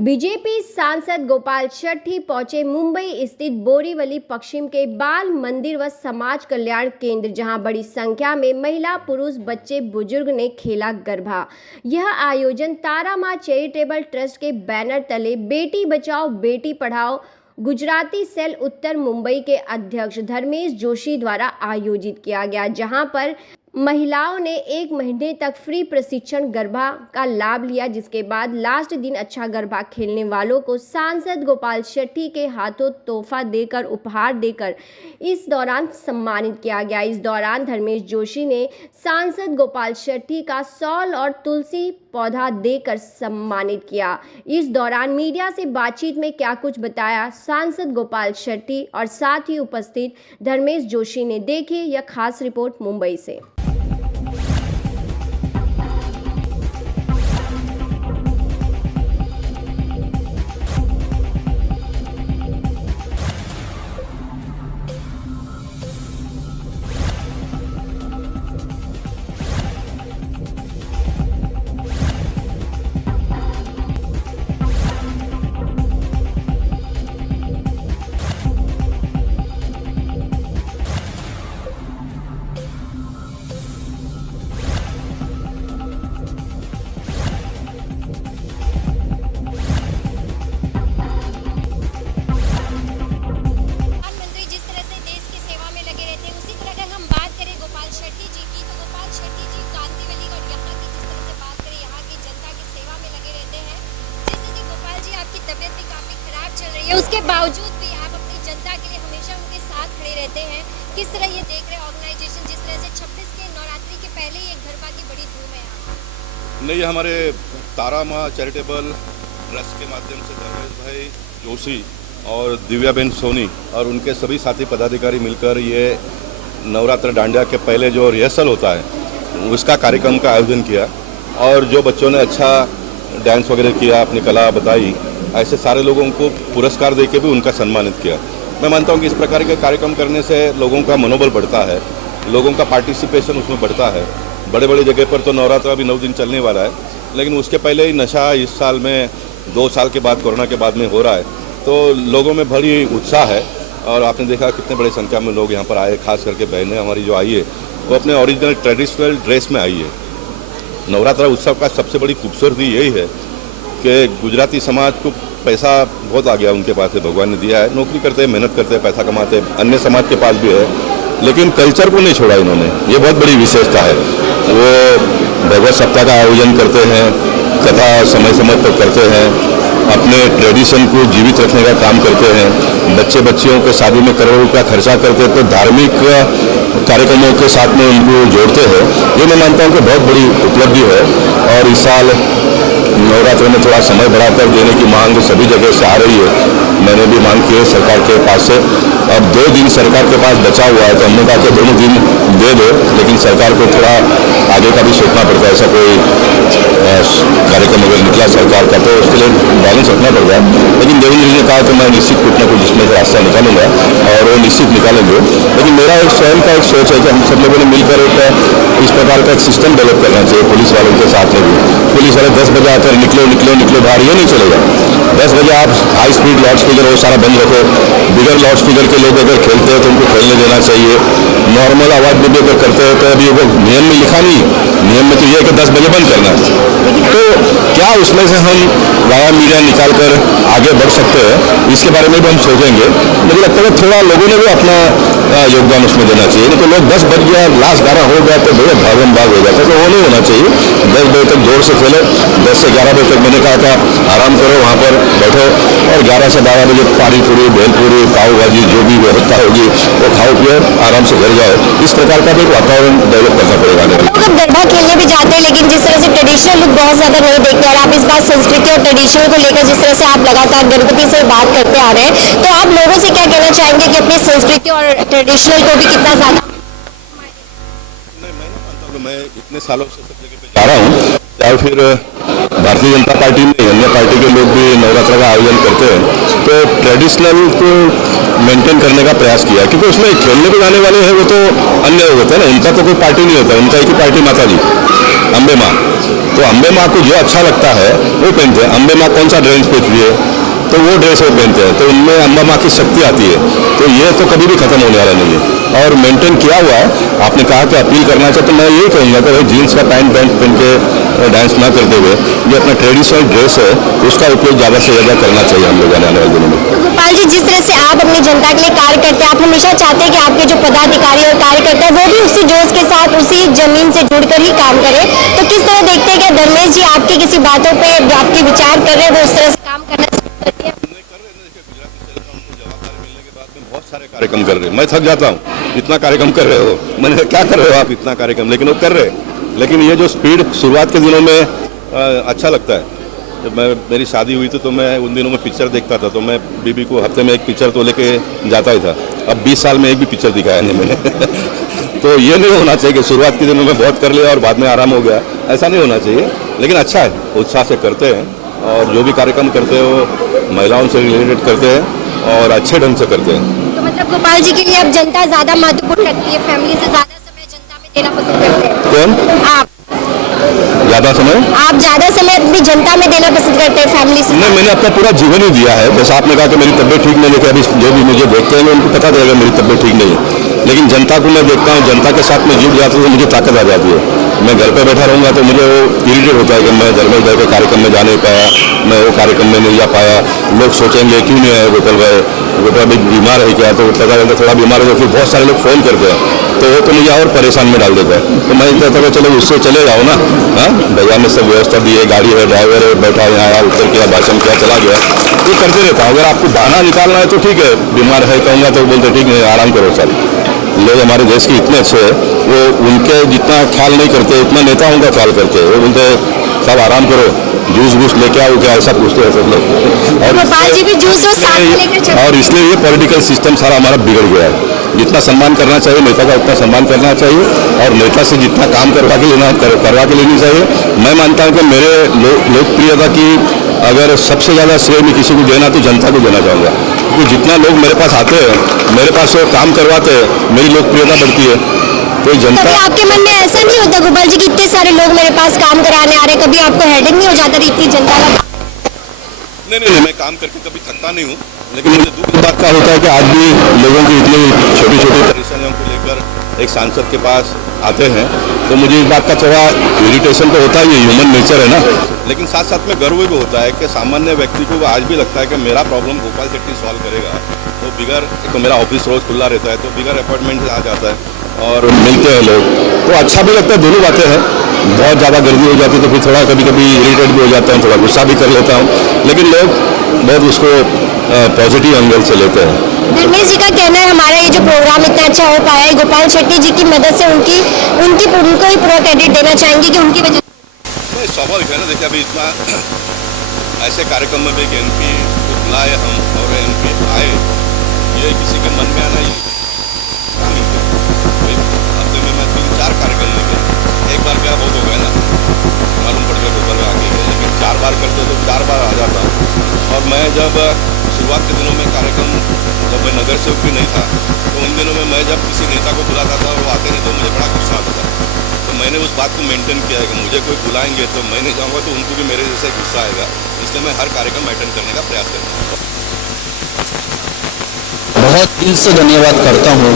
BJP सांसद गोपाल शेट्टी पहुंचे मुंबई स्थित बोरीवली पश्चिम के बाल मंदिर व समाज कल्याण केंद्र, जहां बड़ी संख्या में महिला, पुरुष, बच्चे, बुजुर्ग ने खेला गरबा। यह आयोजन तारा मां चैरिटेबल ट्रस्ट के बैनर तले बेटी बचाओ बेटी पढ़ाओ गुजराती सेल उत्तर मुंबई के अध्यक्ष धर्मेश जोशी द्वारा आयोजित किया गया, जहां पर महिलाओं ने 1 महीने तक फ्री प्रशिक्षण गरबा का लाभ लिया, जिसके बाद लास्ट दिन अच्छा गरबा खेलने वालों को सांसद गोपाल शेट्टी के हाथों तोहफा देकर उपहार देकर इस दौरान सम्मानित किया गया। इस दौरान धर्मेश जोशी ने सांसद गोपाल शेट्टी का शॉल और तुलसी पौधा देकर सम्मानित किया। इस दौरान मीडिया से बातचीत में क्या कुछ बताया सांसद गोपाल शेट्टी और साथ ही उपस्थित धर्मेश जोशी ने, देखिए यह खास रिपोर्ट मुंबई से। उसके बावजूद भी आप अपनी जनता के लिए हमेशा उनके साथ खड़े रहते हैं। किस तरह ये देख रहे हैं ऑर्गेनाइजेशन, जिस तरह से 26 के नवरात्रि के पहले ही एक गरबा की बड़ी धूम है यहाँ? नहीं, हमारे तारा मां चैरिटेबल ट्रस्ट के माध्यम से धर्मेश भाई जोशी और दिव्याबेन सोनी और उनके सभी साथी पदाधिकारी मिलकर ये नवरात्र डांडिया के पहले जो रिहर्सल होता है उसका कार्यक्रम का आयोजन किया, और जो बच्चों ने अच्छा डांस वगैरह किया, अपनी कला बताई, ऐसे सारे लोगों को पुरस्कार देके भी उनका सम्मानित किया। मैं मानता हूँ कि इस प्रकार के कार्यक्रम करने से लोगों का मनोबल बढ़ता है, लोगों का पार्टिसिपेशन उसमें बढ़ता है। बड़े बड़े जगह पर तो नवरात्र अभी 9 दिन चलने वाला है, लेकिन उसके पहले ही नशा इस साल में 2 साल के बाद कोरोना के बाद में हो रहा है, तो लोगों में बड़ी उत्साह है। और आपने देखा कितने बड़ी संख्या में लोग यहाँ पर आए, खास करके बहनें हमारी जो आई है वो अपने ओरिजिनल ट्रेडिशनल ड्रेस में आई है। नवरात्र उत्सव का सबसे बड़ी खूबसूरती यही है कि गुजराती समाज को पैसा बहुत आ गया, उनके पास है, भगवान ने दिया है, नौकरी करते हैं, मेहनत करते हैं, पैसा कमाते हैं, अन्य समाज के पास भी है, लेकिन कल्चर को नहीं छोड़ा इन्होंने। ये बहुत बड़ी विशेषता है। वो भगवत सप्ताह का आयोजन करते हैं, कथा समय समय पर करते हैं, अपने ट्रेडिशन को जीवित रखने का काम करते हैं, बच्चे बच्चियों के शादी में करोड़ों रुपया खर्चा करते हैं, तो धार्मिक कार्यक्रमों के साथ में उनको जोड़ते हैं। ये मैं मानता हूँ कि बहुत बड़ी उपलब्धि है। और इस साल नवरात्र में थोड़ा समय बढ़ाकर देने की मांग सभी जगह से आ रही है। मैंने भी मांग की है सरकार के पास से। अब 2 दिन सरकार के पास बचा हुआ है, तो हमने कहा कि दोनों दिन दे दो, लेकिन सरकार को थोड़ा आगे का भी सोचना पड़ता है। ऐसा कोई कार्यक्रम अगर निकला सरकार का तो उसके लिए बैलेंस रखना पड़ता है। लेकिन देवेंद्र जी ने कहा कि मैं निश्चित कुछ न कुछ इसमें रास्ता निकालूंगा, और वो निश्चित निकालेंगे। लेकिन मेरा एक स्वयं का एक सोच है कि हम सब लोगों ने मिलकर एक इस प्रकार का एक सिस्टम डेवलप करना चाहिए। पुलिस वालों के साथ में भी, पुलिस वाले 10 बजे आकर निकलो बाहर, ये नहीं चलेगा। 10 बजे आप हाई स्पीड लाउड स्पीकर वो सारा बंद रखो। बिगर लाउड स्पीकर के लोग अगर खेलते हैं तो उनको खेलने देना चाहिए। नॉर्मल आवाज़ भी अगर करते हैं तो अभी वो नियम में लिखा नहीं, नियम में तो ये है कि 10 बजे बंद करना है। तो क्या उसमें से हम वाया मीडिया निकाल कर आगे बढ़ सकते हैं, इसके बारे में भी हम सोचेंगे। मुझे लगता है थोड़ा लोगों ने भी अपना योगदान उसमें देना चाहिए। नहीं तो लोग 10 बज गया, लास्ट 11 हो गया तो भैया भागम भाग हो जाता है, तो वो नहीं होना चाहिए। 10 बजे तक जोर से खेले, 10 से 11 बजे तक मैंने कहा था आराम करो, वहाँ पर बैठो, और 11 से 12 बजे पानी पूरी, भेलपूरी, पाव भाजी जो भी व्यवस्था होगी वो खाओ पियो, आराम से घर जाओ। इस प्रकार का भी वातावरण डेवलप करना पड़ेगा। लोग गरबा खेलने भी जाते हैं, लेकिन जिस तरह से ट्रेडिशनल लुक बहुत ज्यादा नहीं देखते, और आप इस बार संस्कृति और ट्रेडिशनल को लेकर जिस तरह से आप लगातार गणपति से बात करते आ रहे हैं, तो आप लोगों से क्या कहना चाहेंगे कि अपनी संस्कृति और ट्रेडिशनल को भी कितना ज्यादा? नहीं, मैं नहीं मानता हूँ। मैं इतने सालों से सब जगह पे जा रहा हूँ, या फिर भारतीय जनता पार्टी में अन्य पार्टी के लोग भी नवरात्र का आयोजन करते हैं, तो ट्रेडिशनल को मेंटेन करने का प्रयास किया। क्योंकि उसमें खेलने को जाने वाले हैं वो तो अन्य होते हैं ना, इनका तो कोई पार्टी नहीं होता, उनका एक ही पार्टी माता जी, अम्बे माँ। तो अम्बे माँ को जो अच्छा लगता है वो पहनते हैं। अम्बे माँ कौन सा ड्रेस पहनती है तो वो ड्रेस वो पहनते हैं, तो उनमें अम्बा माँ की शक्ति आती है। तो ये तो कभी भी खत्म होने वाला नहीं है और मेंटेन किया हुआ है। आपने कहा कि अपील करना चाहिए, तो मैं यही कहूँगा कि भाई जीन्स का पैंट पहन के डांस ना करते हुए जो अपना ट्रेडिशनल ड्रेस है उसका उपयोग ज़्यादा से ज़्यादा करना चाहिए हम लोगों ने आने वाले दिनों में। तो गोपाल जी, जिस तरह से आप अपनी जनता के लिए कार्य करते हैं, आप हमेशा चाहते हैं कि आपके जो पदाधिकारी और कार्यकर्ता है वो भी उसी जोश के साथ उसी जमीन से जुड़कर ही काम करें। तो किस तरह देखते हैं कि धर्मेश जी आपकी किसी बातों पे आपके विचार कर रहे हैं, वो उस तरह से काम करना शुरू करते हैं? बहुत सारे कार्यक्रम कर रहे हैं, मैं थक जाता हूँ, इतना कार्यक्रम कर रहे हो, मैंने क्या कर रहे हो आप इतना कार्यक्रम, लेकिन वो कर रहे हैं। लेकिन ये जो स्पीड शुरुआत के दिनों में अच्छा लगता है। जब मेरी शादी हुई थी तो मैं उन दिनों में पिक्चर देखता था, तो मैं बीबी को हफ्ते में एक पिक्चर तो लेके जाता ही था। अब 20 साल में एक भी पिक्चर दिखाया नहीं मैंने तो ये नहीं होना चाहिए कि शुरुआत के दिनों में बहुत कर लिया और बाद में आराम हो गया, ऐसा नहीं होना चाहिए। लेकिन अच्छा है, उत्साह से करते हैं और जो भी कार्यक्रम करते हैं वो महिलाओं से रिलेटेड करते हैं और अच्छे ढंग से करते हैं। तो मतलब गोपाल जी के लिए अब जनता ज्यादा महत्वपूर्ण लगती है, फैमिली से ज्यादा समय जनता में देना पसंद करते हैं? कौन? आप आप ज्यादा समय अपनी जनता में देना पसंद करते हैं फैमिली से? नहीं, मैंने अपना पूरा जीवन ही दिया है। जैसा आपने कहा कि मेरी तबीयत ठीक नहीं है, अभी जो भी मुझे देखते हैं उनको पता चलेगा मेरी तबीयत ठीक नहीं है, लेकिन जनता को मैं देखता हूँ, जनता के साथ में जुड़ जाता हूँ तो मुझे ताकत आ जाती है। मैं घर पे बैठा रहूँगा तो मुझे वो इरिटेट होता है कि मैं धर्मेश भाई के कार्यक्रम में जा नहीं पाया, मैं वो कार्यक्रम में नहीं जा पाया। लोग सोचेंगे क्यों नहीं आए गोपाल भाई बीमार है क्या, तो पता चलता थोड़ा बीमार हो, फिर बहुत सारे लोग फ़ोन करते हैं तो वो तो मुझे और परेशान में डाल देता है। तो मैं कहता था चलो उससे चले जाओ ना, हाँ भैया ने सब व्यवस्था दी है, गाड़ी है, ड्राइवर है, बैठा यहाँ आया, उतर किया, भाषण किया, चला गया, ये करते रहता हूँ। अगर आपको बहाना निकालना है तो ठीक है, बीमार है कहूँगा तो बोलते ठीक है आराम करो। सर लोग हमारे देश के इतने अच्छे हैं, वो उनके जितना ख्याल नहीं करते उतना नेताओं का ख्याल करते हैं। वो बोलते सब आराम करो, जूस वूस लेके आओ क्या, ऐसा पूछते हैं सब लोग। और इसलिए ये पॉलिटिकल सिस्टम सारा हमारा बिगड़ गया है। जितना सम्मान करना चाहिए नेता का उतना सम्मान करना चाहिए और नेता से जितना काम करवा के लेनी चाहिए। मैं मानता हूँ कि मेरे लोकप्रियता की अगर सबसे ज़्यादा श्रेय में किसी को देना तो जनता को देना चाहूँगा, क्योंकि जितना लोग मेरे पास आते हैं, मेरे पास वो काम करवाते हैं, मेरी लोकप्रियता बढ़ती है। तो जनता, कभी आपके मन में ऐसा नहीं होता गोपाल जी कि इतने सारे लोग मेरे पास काम कराने आ रहे, कभी आपको हेडेक नहीं हो जाता इतनी जनता का? नहीं, मैं काम करके कभी थकता नहीं हूँ, लेकिन मुझे दुख इस बात का होता है कि आज भी लोगों की इतनी छोटी छोटी परेशानियों को लेकर एक सांसद के पास आते हैं, तो मुझे इस बात का थोड़ा इरिटेशन तो होता ही है, ह्यूमन नेचर है ना। लेकिन साथ साथ में गर्व भी होता है कि सामान्य व्यक्ति को आज भी लगता है कि मेरा प्रॉब्लम गोपाल शेट्टी सॉल्व करेगा। तो बिगर, एक तो मेरा ऑफिस रोज़ खुला रहता है, तो बिगर अपॉइंटमेंट से आ जाता है और मिलते हैं लोग, तो अच्छा भी लगता है। दोनों बातें हैं, बहुत ज़्यादा गर्मी हो जाती है तो फिर थोड़ा कभी कभी इरिटेट भी हो जाता हूँ, थोड़ा गुस्सा भी कर लेता हूँ, लेकिन लोग बहुत उसको पॉजिटिव एंगल से लेते हैं। धर्मेश जी का कहना है हमारा ये जो प्रोग्राम इतना अच्छा हो पाया है गोपाल शेट्टी जी की मदद से, उनको ही पूरा क्रेडिट देना चाहेंगे कि उनकी वजह से। स्वाभाविक है ना, देखिए अभी इतना ऐसे कार्यक्रम में भी MP को बुलाए हम और MP आए, ये किसी के मन में आना ही हफ्ते में मैं 3-4 कार्यक्रम लेके, एक बार क्या बहुत हो गया ना, मालूम पड़ गया गोपाल में आगे गए, लेकिन 4 बार करते तो 4 बार आ जाता हूँ। और मैं जब शुरुआत के दिनों में कार्यक्रम, जब मैं नगर सेवक भी नहीं था, तो उन दिनों में मैं जब किसी नेता को बुलाता था और वो आते नहीं तो मुझे बड़ा गुस्सा आता था। तो मैंने उस बात को मेंटेन किया है कि मुझे कोई बुलाएंगे तो मैं नहीं जाऊँगा तो उनको भी मेरे जैसा गुस्सा आएगा, इसलिए मैं हर कार्यक्रम अटेंड करने का प्रयास करता हूँ। बहुत दिल से धन्यवाद करता हूँ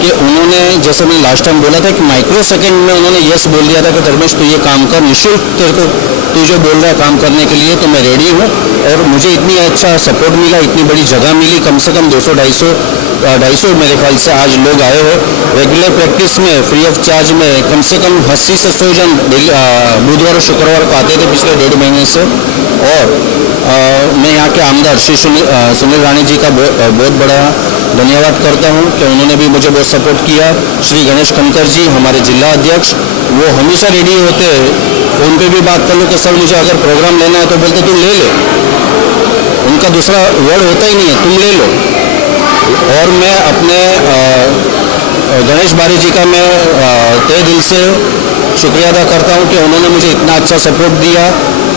कि उन्होंने, जैसे मैंने लास्ट टाइम बोला था कि माइक्रो सेकंड में उन्होंने यस बोल दिया था कि धर्मेश तू ये काम कर, निःशुल्क तेरे को तू जो बोल रहा है काम करने के लिए तो मैं रेडी हूँ। और मुझे इतनी अच्छा सपोर्ट मिला, इतनी बड़ी जगह मिली, कम से कम 200-250 मेरे ख्याल से आज लोग आए हैं। रेगुलर प्रैक्टिस में फ्री ऑफ चार्ज में कम से कम 80 से 100 जन बुधवार और शुक्रवार को आते थे पिछले 1.5 महीने से। और मैं यहाँ के आमदार श्री सुनील राणे जी का बहुत बड़ा धन्यवाद करता हूँ कि उन्होंने भी मुझे बहुत सपोर्ट किया। श्री गणेश खनकर जी हमारे जिला अध्यक्ष, वो हमेशा रेडी होते हैं, उन पर भी बात कर लो कि सर मुझे अगर प्रोग्राम लेना है तो बोलते तुम ले लो, उनका दूसरा वर्ड होता ही नहीं है, तुम ले लो। और मैं अपने गणेश बारी जी का मैं तहे दिल से शुक्रिया अदा करता हूं कि उन्होंने मुझे इतना अच्छा सपोर्ट दिया,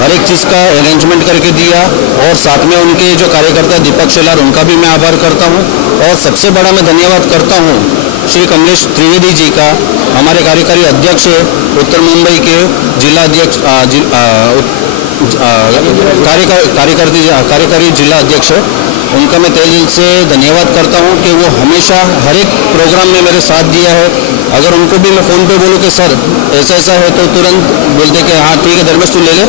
हर एक चीज़ का अरेंजमेंट करके दिया। और साथ में उनके जो कार्यकर्ता दीपक शेलार, उनका भी मैं आभार करता हूं। और सबसे बड़ा मैं धन्यवाद करता हूं श्री कमलेश त्रिवेदी जी का, हमारे कार्यकारी अध्यक्ष है उत्तर मुंबई के जिला अध्यक्ष कार्यकारी जिला अध्यक्ष है, उनका मैं तहे दिल से धन्यवाद करता हूं कि वो हमेशा हर एक प्रोग्राम में मेरे साथ दिया है। अगर उनको भी मैं फ़ोन पे बोलूं कि सर ऐसा ऐसा है तो तुरंत बोलते कि हाँ ठीक है धर्मेश तू ले ले,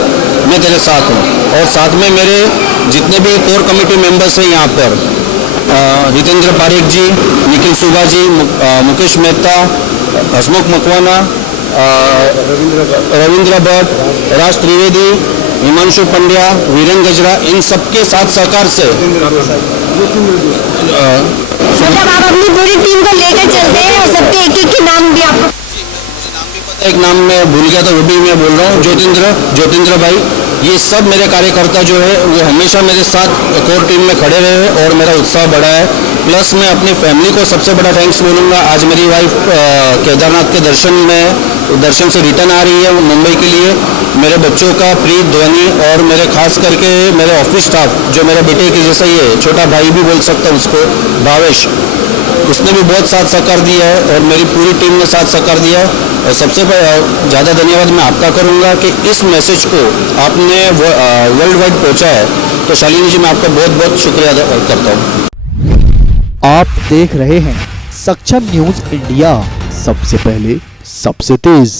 मैं तेरे साथ हूँ। और साथ में मेरे जितने भी कोर कमेटी मेंबर्स हैं यहाँ पर, हितेंद्र पारेख जी, निखिल सुबा जी, मुकेश मेहता, हसमुख मकवाना, रविंद्र भट्ट, राज त्रिवेदी, हिमांशु पंड्या, वीरेन गजरा, इन सबके साथ सहकार से मतलब आप अपनी पूरी टीम को लेकर चलते हैं और सबके एक एक के नाम भी आपको एक नाम मैं भूल गया था, वो भी मैं बोल रहा हूँ, ज्योतिंद्र भाई, ये सब मेरे कार्यकर्ता जो है वो हमेशा मेरे साथ कोर टीम में खड़े रहे हैं और मेरा उत्साह बढ़ा है। प्लस मैं अपनी फैमिली को सबसे बड़ा थैंक्स बोलूँगा। आज मेरी वाइफ केदारनाथ के दर्शन से रिटर्न आ रही है मुंबई के लिए। मेरे बच्चों का प्रीत, ध्वनि और मेरे खास करके मेरे ऑफिस स्टाफ जो मेरे बेटे के जैसा ही है, छोटा भाई भी बोल सकता हूँ उसको, भावेश, उसने भी बहुत साथ सहकार दिया है और मेरी पूरी टीम ने साथ सहकार दिया है। और सबसे ज़्यादा धन्यवाद मैं आपका करूँगा कि इस मैसेज को आपने वर्ल्ड वाइड पहुँचा है। तो शालिनी जी मैं आपका बहुत बहुत शुक्रिया अदा करता हूँ। आप देख रहे हैं सक्षम न्यूज इंडिया, सबसे पहले सबसे तेज।